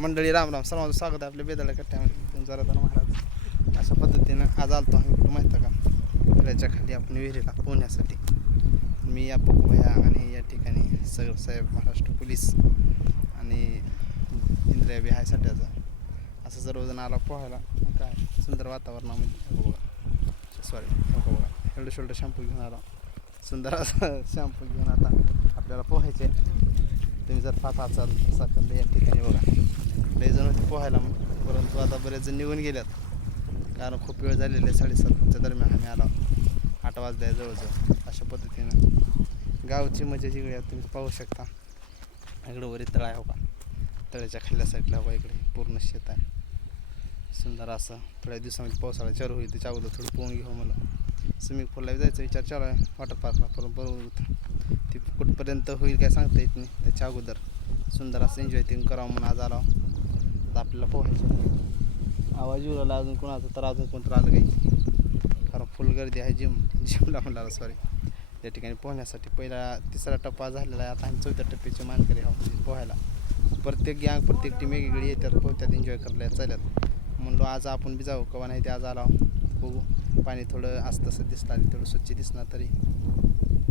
मंडळी राम राम, सर्वांचं स्वागत आहे आपल्या बेदळ्या कट्ट्यामध्ये. जरा महाराज अशा पद्धतीनं आज आलतो आम्ही कुठं माहिती आहे का, त्याच्या खाली आपण विहिरीला पोहण्यासाठी. मी या भैया आणि या ठिकाणी सगळं साहेब महाराष्ट्र पोलीस आणि इंद्रिया बी आहे सट्याचं, असं सर्वजण आला पोहायला. काय सुंदर वातावरणामध्ये बघा, सॉरी बघा, हेल्ड शोल्डर शॅम्पू घेऊन आला. सुंदर असं शॅम्पू घेऊन आता आपल्याला पोहायचे. तुम्ही जर पाहत असाल साकंद या ठिकाणी बघा, लई जण होते पोहायला, परंतु आता बरेच जण निघून गेल्यात, कारण खूप वेळ झालेला आहे. 7:30च्या दरम्यान आम्ही आलो, 8 वाजल्या जवळजवळ. अशा पद्धतीनं गावची मजा जिकडे तुम्ही पाहू शकता. इकडं वरी तळा आहे हो का, तळ्याच्या खाल्ल्या साईडला हो का, इकडे पूर्ण शेत आहे. सुंदर असं थोड्या दिवसामध्ये पावसाळा चालू होईल, त्याच्या अगोदर थोडं पोहून घेऊ मला. स्विमिंग पूलला जायचं विचार चालू आहे, वॉटर पार्कला. बरोबर ती कुठपर्यंत होईल काय सांगता येत नाही. त्याच्या अगोदर सुंदर असं एन्जॉय ते करावं म्हणून आज आलो. तर आपल्याला पोहायचं. आवाज येऊ लागला अजून कोणाचं, तर अजून कोणतं आलं काही, कारण फुल गर्दी आहे जिमला म्हणला सॉरी या ठिकाणी पोहण्यासाठी. पहिला 3रा टप्पा झालेला आहे, आता आम्ही 4थ्या टप्प्याची मानकरी आहोत पोहायला. प्रत्येक गँग प्रत्येक टीम वेगवेगळी येतात, पोहत्यात, एन्जॉय करायला चालल्यात. म्हणलो आज आपण बी जाऊ, कवा नाही ते आज आला. बघू, पाणी थोडं असं तसं दिसणार, थोडं स्वच्छ दिसणार, तरी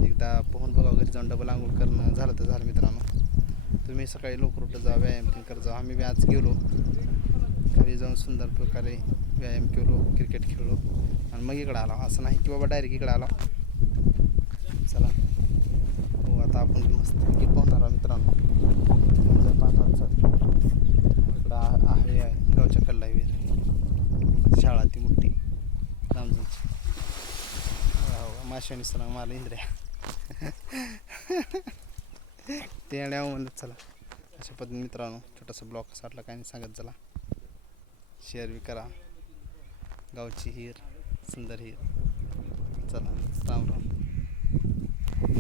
एकदा पोहून बघा. घरी जाऊन डबल आंघोळ करणं झालं तर झालं मित्रांनो. तुम्ही सकाळी लवकर उठत जा, व्यायाम ते करत जाऊ. आम्ही बी आज गेलो घरी जाऊन सुंदर प्रकारे व्यायाम केलो, क्रिकेट खेळलो आणि मग इकडं आला. असं नाही की बाबा डायरेक्ट इकडं आला. चला हो, आता आपण मस्त पोहणार आहोत मित्रांनो. जर पाहता सर इकडं आहे गावच्या कडला विहीर, शाळा ती मोठी रामजनची. माशानी सर मला इंद्रिया ते म्हणत. चला अशा पद्धतीने मित्रांनो, छोटासा ब्लॉग कसा वाटला काय नाही सांगत चला. शेअर बी करा. गावची हिर, सुंदर हिर. चला राम राम.